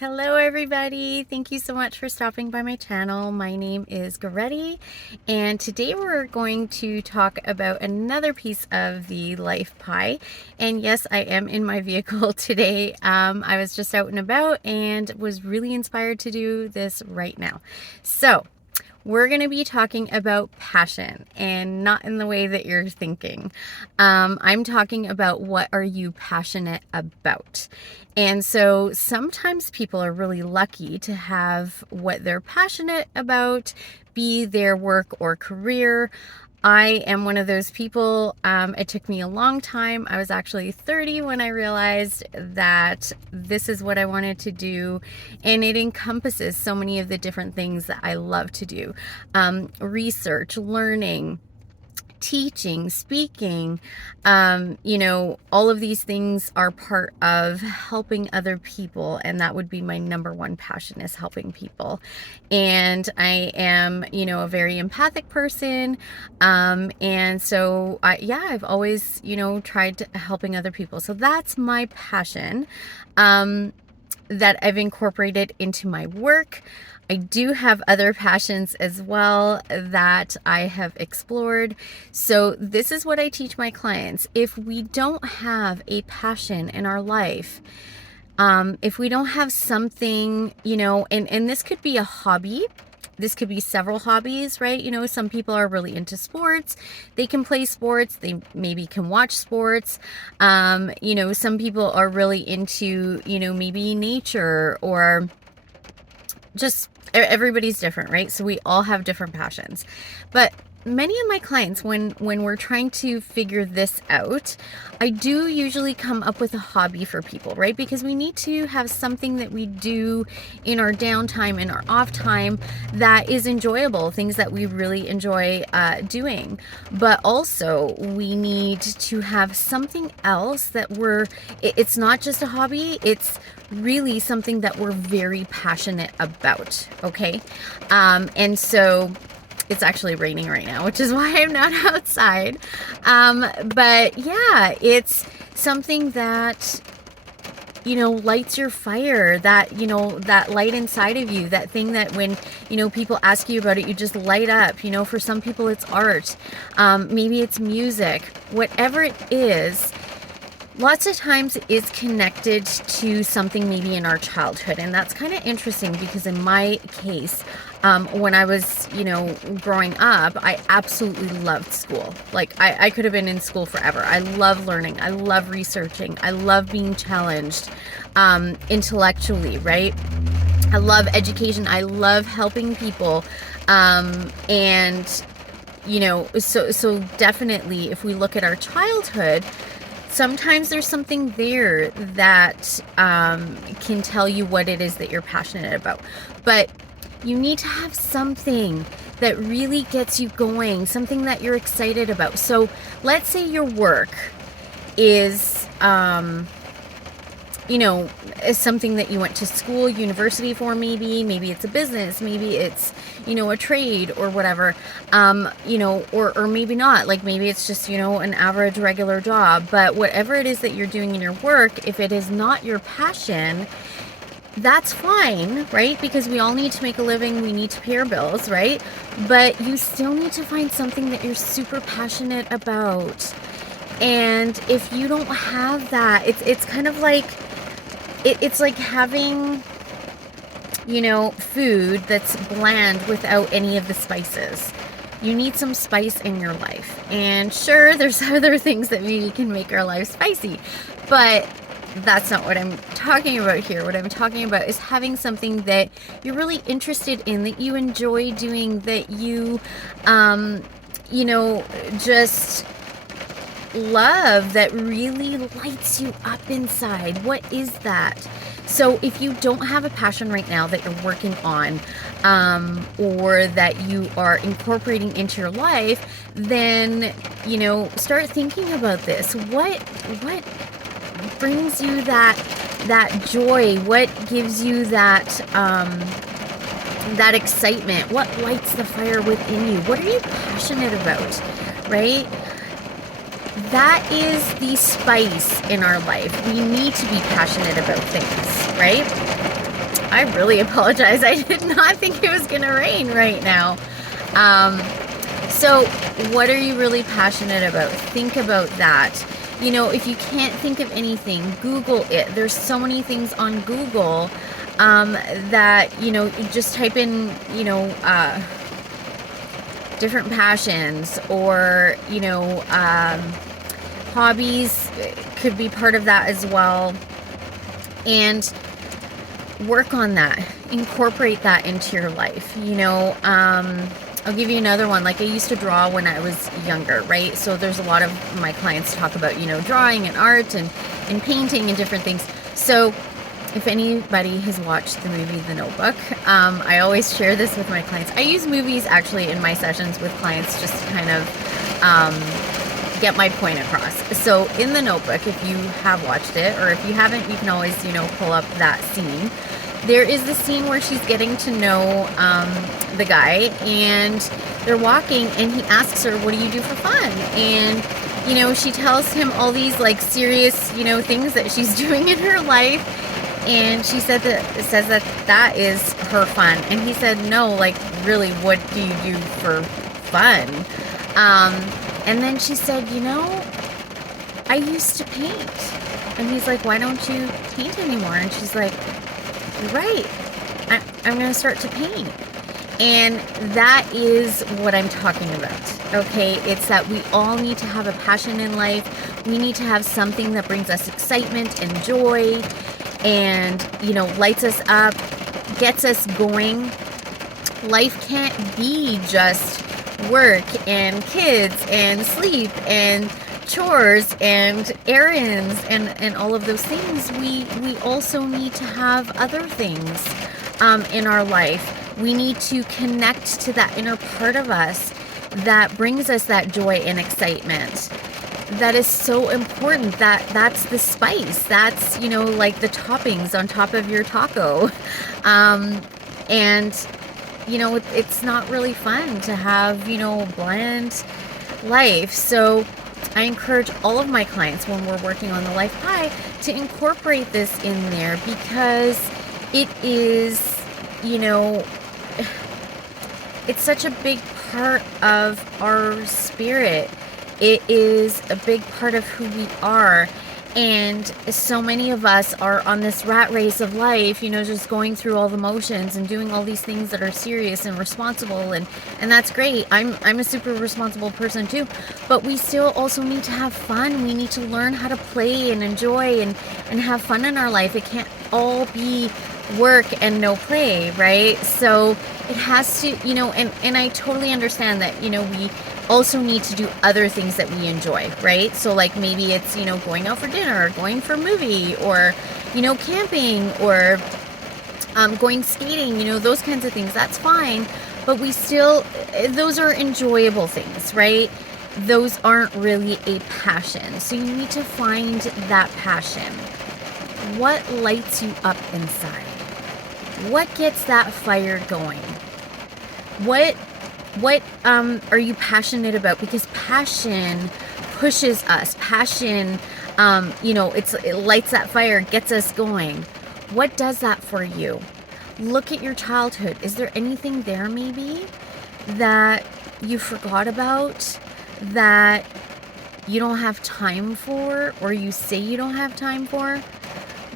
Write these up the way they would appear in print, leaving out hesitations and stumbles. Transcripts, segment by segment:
Hello everybody, thank you so much for stopping by my channel. My name is Goretti and today we're going to talk about another piece of the life pie. And yes, I am in my vehicle today. I was just out and about and was really inspired to do this right now. So we're going to be talking about passion, and not in the way that you're thinking. I'm talking about what are you passionate about. And so sometimes people are really lucky to have what they're passionate about be their work or career. I am one of those people. It took me a long time. I was actually 30 when I realized that this is what I wanted to do, and it encompasses so many of the different things that I love to do. Research, learning, teaching, speaking, all of these things are part of helping other people, and that would be my number one passion, is helping people. And I am, a very empathic person, and so I've always, tried to helping other people. So that's my passion, that I've incorporated into my work. I do have other passions as well that I have explored. So this is what I teach my clients. If we don't have a passion in our life, if we don't have something, and this could be a hobby. This could be several hobbies, right? Some people are really into sports. They can play sports. They maybe can watch sports. Some people are really into, maybe nature, or just everybody's different, right? So we all have different passions. But many of my clients, when we're trying to figure this out, I do usually come up with a hobby for people, right? Because we need to have something that we do in our downtime, in our off time, that is enjoyable, things that we really enjoy doing. But also we need to have something else that it's not just a hobby, it's really something that we're very passionate about, okay? And so it's actually raining right now, which is why I'm not outside. But yeah, it's something that, lights your fire, that, that light inside of you, that thing that when, people ask you about it, you just light up. For some people it's art. Maybe it's music, whatever it is. Lots of times it's connected to something maybe in our childhood. And that's kind of interesting because in my case, when I was, growing up, I absolutely loved school. Like I could have been in school forever. I love learning. I love researching. I love being challenged intellectually, right? I love education. I love helping people. So definitely if we look at our childhood, sometimes there's something there that can tell you what it is that you're passionate about. But you need to have something that really gets you going, something that you're excited about. So let's say your work is, is something that you went to school, university for, maybe it's a business, maybe it's, a trade or whatever, or maybe not, like maybe it's just, an average regular job. But whatever it is that you're doing in your work, if it is not your passion, that's fine, right? Because we all need to make a living, we need to pay our bills, right? But you still need to find something that you're super passionate about. And if you don't have that, it's kind of like, it's like having, food that's bland without any of the spices. You need some spice in your life. And sure, there's other things that maybe can make our life spicy, but that's not what I'm talking about here. What I'm talking about is having something that you're really interested in, that you enjoy doing, that you, just love, that really lights you up inside. What is that? So if you don't have a passion right now that you're working on, or that you are incorporating into your life, then, start thinking about this. What brings you that joy? What gives you that excitement? What lights the fire within you? What are you passionate about, right? That is the spice in our life. We need to be passionate about things, right? I really apologize. I did not think it was going to rain right now. So what are you really passionate about? Think about that. You know, if you can't think of anything, Google it. There's so many things on Google that, you know, just type in, you know, different passions, or, you know, hobbies could be part of that as well. And work on that. Incorporate that into your life. You know, I'll give you another one. Like, I used to draw when I was younger, right? So there's a lot of my clients talk about, you know, drawing and art and painting and different things. So if anybody has watched the movie The Notebook, I always share this with my clients. I use movies actually in my sessions with clients just to kind of get my point across. So in The Notebook, if you have watched it, or if you haven't, you can always, you know, pull up that scene. There is the scene where she's getting to know the guy, and they're walking, and he asks her, what do you do for fun? And, you know, she tells him all these like serious, you know, things that she's doing in her life. And she says that is her fun. And he said, no, like, really, what do you do for fun? And then she said, you know, I used to paint. And he's like, why don't you paint anymore? And she's like, you're right. I'm going to start to paint. And that is what I'm talking about. Okay, it's that we all need to have a passion in life. We need to have something that brings us excitement and joy, and, you know, lights us up, gets us going. Life can't be just work and kids and sleep and chores and errands and all of those things. We also need to have other things in our life. We need to connect to that inner part of us that brings us that joy and excitement. That is so important. That's the spice. That's, you know, like the toppings on top of your taco. And, you know, it's not really fun to have, you know, bland life. So I encourage all of my clients, when we're working on the Life Pie, to incorporate this in there, because it is, you know, it's such a big part of our spirit. It is a big part of who we are. And so many of us are on this rat race of life, you know, just going through all the motions and doing all these things that are serious and responsible, and that's great. I'm a super responsible person too, but we still also need to have fun. We need to learn how to play and enjoy and have fun in our life. It can't all be work and no play, right? So it has to, you know, and I totally understand that, you know, we also need to do other things that we enjoy, right? So like maybe it's, you know, going out for dinner, or going for a movie, or, you know, camping, or going skating, you know, those kinds of things. That's fine, but we still, those are enjoyable things, right? Those aren't really a passion. So you need to find that passion. What lights you up inside? What gets that fire going? What are you passionate about? Because passion pushes us. Passion, you know, it lights that fire, gets us going. What does that for you? Look at your childhood. Is there anything there maybe that you forgot about, that you don't have time for, or you say you don't have time for?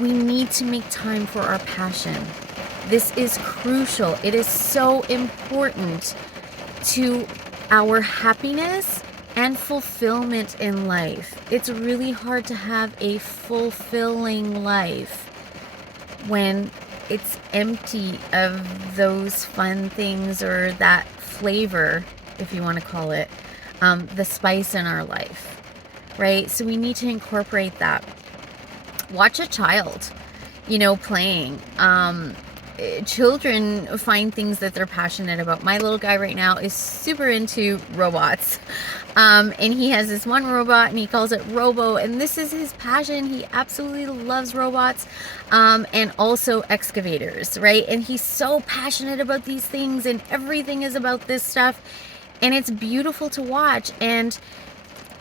We need to make time for our passion. This is crucial. It is so important to our happiness and fulfillment in life. It's really hard to have a fulfilling life when it's empty of those fun things, or that flavor, if you want to call it, the spice in our life, right? So we need to incorporate that. Watch a child, you know, playing. Children find things that they're passionate about. My little guy right now is super into robots. And he has this one robot, and he calls it Robo, and this is his passion. He absolutely loves robots, and also excavators, right? And he's so passionate about these things, and everything is about this stuff, and it's beautiful to watch. And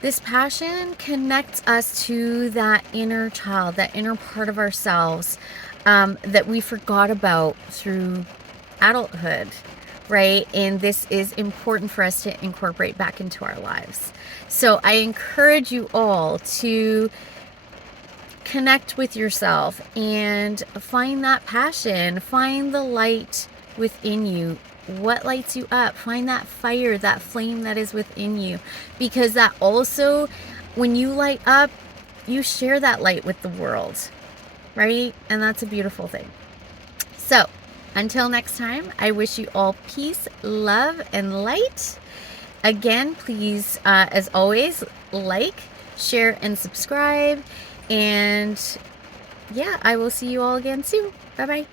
this passion connects us to that inner child, that inner part of ourselves. that we forgot about through adulthood, right? And this is important for us to incorporate back into our lives. So I encourage you all to connect with yourself and find that passion, find the light within you. What lights you up? Find that fire, that flame that is within you, because that also, when you light up, you share that light with the world, right? And that's a beautiful thing. So until next time, I wish you all peace, love, and light. Again, please, as always, like, share, and subscribe. And yeah, I will see you all again soon. Bye-bye.